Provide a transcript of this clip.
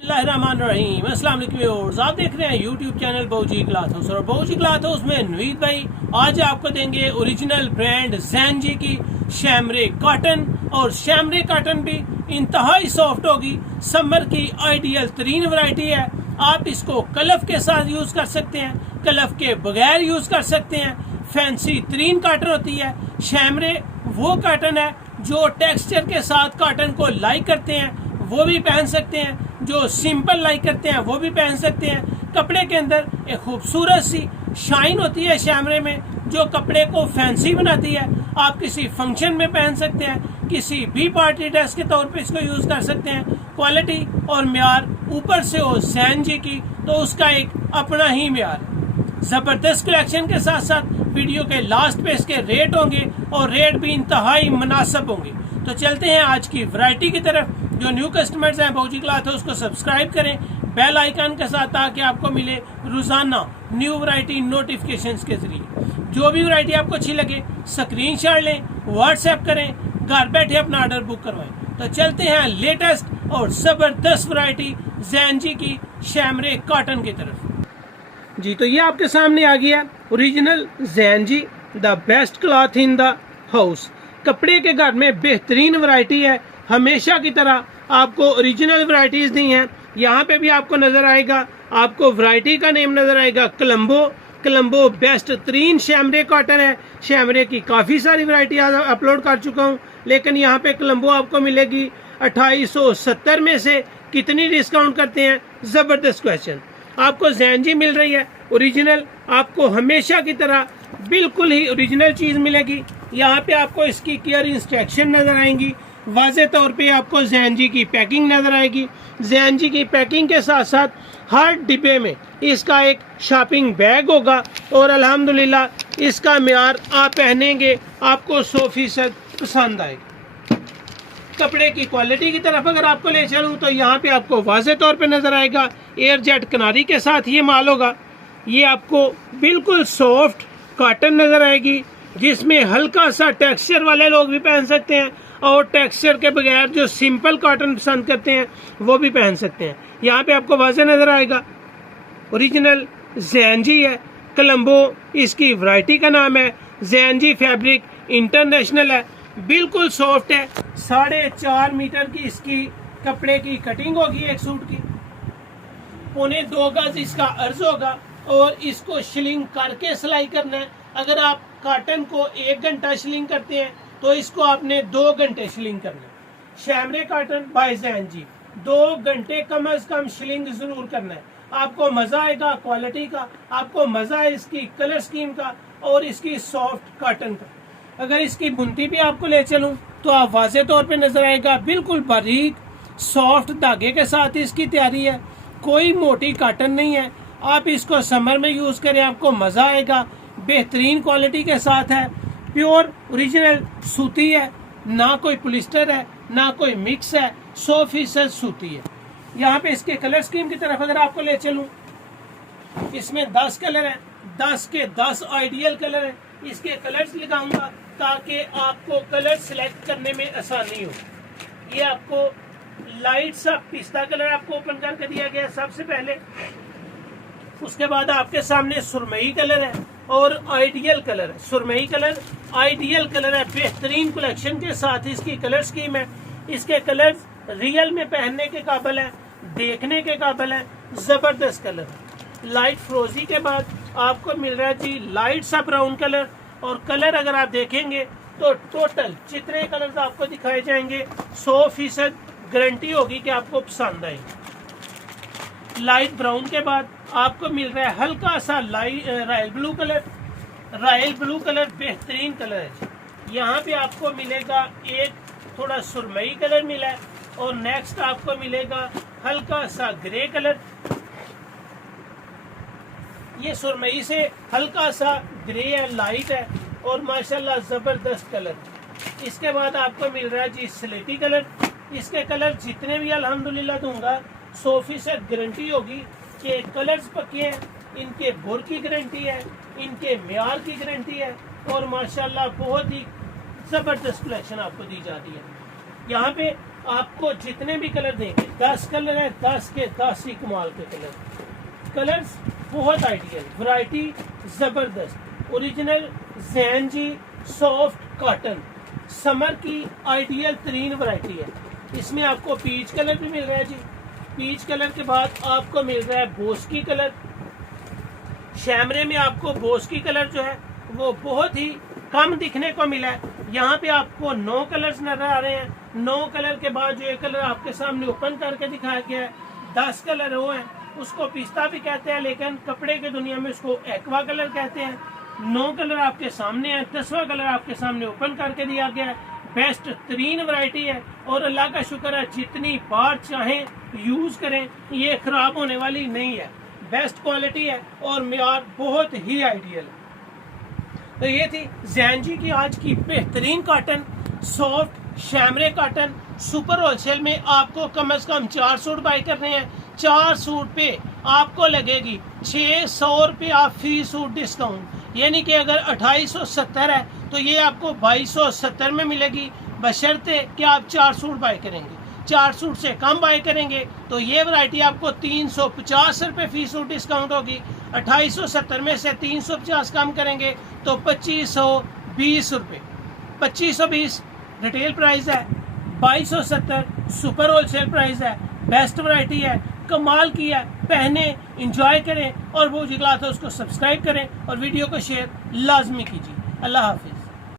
बिस्मिल्लाहिर्रहमानिर्रहीम। अस्सलाम वालेकुम व्यूअर्स, आप देख रहे हैं यूट्यूब चैनल बहुजी क्लॉथ हाउस और बहुजी क्लॉथ हाउस में नवीद भाई आज आपको देंगे ओरिजिनल ब्रांड ज़ैनजी की शैमरे कॉटन। और शैमरे कॉटन भी इंतहाई सॉफ्ट होगी, समर की आइडियल तरीन वैरायटी है। आप इसको कलफ के साथ यूज कर सकते हैं, कलफ के बगैर यूज कर सकते हैं। फैंसी तरीन कॉटन होती है। शैमरे वो कॉटन है जो टेक्सचर के साथ कॉटन को लाइक करते हैं वो भी पहन सकते हैं, जो सिंपल लाइक करते हैं वो भी पहन सकते हैं। कपड़े के अंदर एक खूबसूरत सी शाइन होती है शैमरे में, जो कपड़े को फैंसी बनाती है। आप किसी फंक्शन में पहन सकते हैं, किसी भी पार्टी ड्रेस के तौर पे इसको यूज कर सकते हैं। क्वालिटी और म्यार ऊपर से हो ज़ैनजी की तो उसका एक अपना ही म्यार। जबरदस्त कलेक्शन के साथ साथ वीडियो के लास्ट पे इसके रेट होंगे और रेट भी इंतहाई मुनासिब होंगे। तो चलते हैं आज की वैरायटी की तरफ। जो न्यू कस्टमर्स हैं बहुजी क्लॉथ हाउस को सब्सक्राइब करें बेल आइकन के साथ, ताकि आपको मिले रोजाना न्यू वैरायटी नोटिफिकेशंस के जरिए। जो भी वैरायटी आपको अच्छी लगे स्क्रीनशॉट लें, व्हाट्सएप करें, घर बैठे अपना ऑर्डर बुक करवाएं। तो चलते हैं लेटेस्ट और जबरदस्त वैरायटी ज़ैनजी की शैमरे कॉटन की तरफ। जी तो ये आपके सामने आ गया original Gen Z, the best cloth in the house. कपड़े के घर में बेहतरीन वैरायटी है। हमेशा की तरह आपको ओरिजिनल वैरायटीज दी हैं। यहाँ पे भी आपको नजर आएगा, आपको वैरायटी का नेम नजर आएगा कलम्बो। कलम्बो बेस्ट तरीन शैमरे कॉटन है। शैमरे की काफी सारी वैरायटी अपलोड कर चुका हूँ, लेकिन यहाँ पे कलम्बो आपको मिलेगी 2870 में से। कितनी डिस्काउंट करते हैं, जबरदस्त क्वेश्चन। आपको ज़ैनजी मिल रही है ओरिजिनल, आपको हमेशा की तरह बिल्कुल ही ओरिजिनल चीज मिलेगी। यहाँ पे आपको इसकी क्लियर इंस्ट्रक्शन नजर आएंगी। वाज़े तौर पे आपको ज़ैनजी की पैकिंग नजर आएगी। ज़ैनजी की पैकिंग के साथ साथ हर डिब्बे में इसका एक शॉपिंग बैग होगा और अल्हम्दुलिल्लाह इसका म्यार आप पहनेंगे आपको 100% पसंद आएगा। कपड़े की क्वालिटी की तरफ अगर आपको ले चलूँ तो यहाँ पे आपको वाज़े तौर पे नजर आएगा एयर जेट किनारी के साथ ये माल होगा। ये आपको बिल्कुल सॉफ्ट कॉटन नजर आएगी, जिसमें हल्का सा टेक्सचर वाले लोग भी पहन सकते हैं और टेक्सचर के बगैर जो सिंपल कॉटन पसंद करते हैं वो भी पहन सकते हैं। यहाँ पे आपको वाज़े नजर आएगा ओरिजिनल ज़ैनजी है। कलम्बो इसकी वैरायटी का नाम है। ज़ैनजी फैब्रिक इंटरनेशनल है, बिल्कुल सॉफ्ट है। 4.5 मीटर की इसकी कपड़े की कटिंग होगी एक सूट की। 1.25 गज इसका अर्ज होगा और इसको शिलिंग करके सिलाई करना है। अगर आप कॉटन को 1 घंटा शिलिंग करते हैं तो इसको आपने 2 घंटे शिलिंग करना है। शैमरे कॉटन बाय ज़ैनजी 2 घंटे कम अज कम शिलिंग जरूर करना है। आपको मजा आएगा क्वालिटी का, आपको मजा है इसकी कलर स्कीम का और इसकी सॉफ्ट कॉटन का। अगर इसकी बुनती भी आपको ले चलूं तो आप वाज़े तौर पे नजर आएगा, बिल्कुल बारीक सॉफ्ट धागे के साथ इसकी तैयारी है। कोई मोटी कॉटन नहीं है। आप इसको समर में यूज करें, आपको मजा आएगा। बेहतरीन क्वालिटी के साथ है, प्योर ओरिजिनल सूती है, ना कोई पॉलिस्टर है ना कोई मिक्स है, 100% सूती है। यहाँ पे इसके कलर स्कीम की तरफ अगर आपको ले चलूं, इसमें 10 कलर हैं, 10 के 10 आइडियल कलर हैं। इसके कलर्स लगाऊंगा ताकि आपको कलर सिलेक्ट करने में आसानी हो। ये आपको लाइट सा पिस्ता कलर आपको ओपन करके दिया गया सबसे पहले। उसके बाद आपके सामने सुरमई कलर है और आइडियल कलर है। सुरमई कलर आइडियल कलर है, बेहतरीन कलेक्शन के साथ इसकी कलर स्कीम है। इसके कलर्स रियल में पहनने के काबिल है, देखने के काबिल है, जबरदस्त कलर है। लाइट फ्रोजी के बाद आपको मिल रहा है जी लाइट सा ब्राउन कलर। और कलर अगर आप देखेंगे तो टोटल जितने कलर्स आपको दिखाए जाएंगे 100% गारंटी होगी कि आपको पसंद आएगी। लाइट ब्राउन के बाद आपको मिल रहा है हल्का सा light royal blue colour. Royal blue colour बेहतरीन कलर है। यहाँ पे आपको मिलेगा एक थोड़ा सुरमई कलर मिला है और नेक्स्ट आपको मिलेगा हल्का सा ग्रे कलर। ये सुरमई से हल्का सा ग्रे है, लाइट है और माशाल्लाह जबरदस्त कलर। इसके बाद आपको मिल रहा है जी स्लेटी कलर। इसके कलर जितने भी अल्हम्दुलिल्लाह दूंगा 100% गारंटी होगी कि कलर्स पक्के हैं, इनके बुर की गारंटी है, इनके म्यार की गारंटी है और माशाल्लाह बहुत ही जबरदस्त कलेक्शन आपको दी जाती है। यहाँ पे आपको जितने भी कलर देंगे, 10 कलर है, 10 के 10 ही कमाल के कलर्स बहुत आइडियल, वैरायटी जबरदस्त, original Jain ji soft cotton, summer की आइडियल तरीन वैरायटी है। इसमें आपको पीच कलर भी मिल रहा है जी, पीच कलर के बाद आपको मिल रहा है बोस्की कलर। शैमरे में आपको बोस्की कलर जो है वो बहुत ही कम दिखने को मिला है। यहाँ पे आपको 9 कलर्स नजर आ रहे हैं। 9 कलर के बाद जो एक कलर आपके सामने ओपन करके दिखाया गया है, 10 कलर वो है, उसको पिस्ता भी कहते हैं, लेकिन कपड़े की दुनिया में उसको एक्वा कलर कहते हैं। 9 कलर आपके सामने है, 10वां कलर आपके सामने ओपन करके दिया गया है। बेस्ट तरीन वैरायटी है और अल्लाह का शुक्र है जितनी बार चाहें यूज करें, ये खराब होने वाली नहीं है, बेस्ट क्वालिटी है और मियार बहुत ही आइडियल है। तो ये थी जैन जी की आज की बेहतरीन cotton, soft शैमरे cotton. Super wholesale में आपको कम से कम 4 सूट बाई करने हैं। 4 सूट पे आपको लगेगी 600 रुपया फी सूट डिस्काउंट, यानी कि अगर 2870 है तो ये आपको 2270 में मिलेगी, बशर्ते कि आप 4 सूट बाई करेंगे। 4 सूट से कम बाई करेंगे तो ये वैरायटी आपको 350 रुपये फी सूट डिस्काउंट होगी। 2870 में से 350 कम करेंगे तो 2520 रुपये, 2520 रिटेल प्राइस है, 2270 सुपर होलसेल प्राइस है। बेस्ट वैरायटी है, कमाल की है, पहने इंजॉय करें और वो जिगला था उसको सब्सक्राइब करें और वीडियो को शेयर लाजमी कीजिए। अल्लाह हाफिज।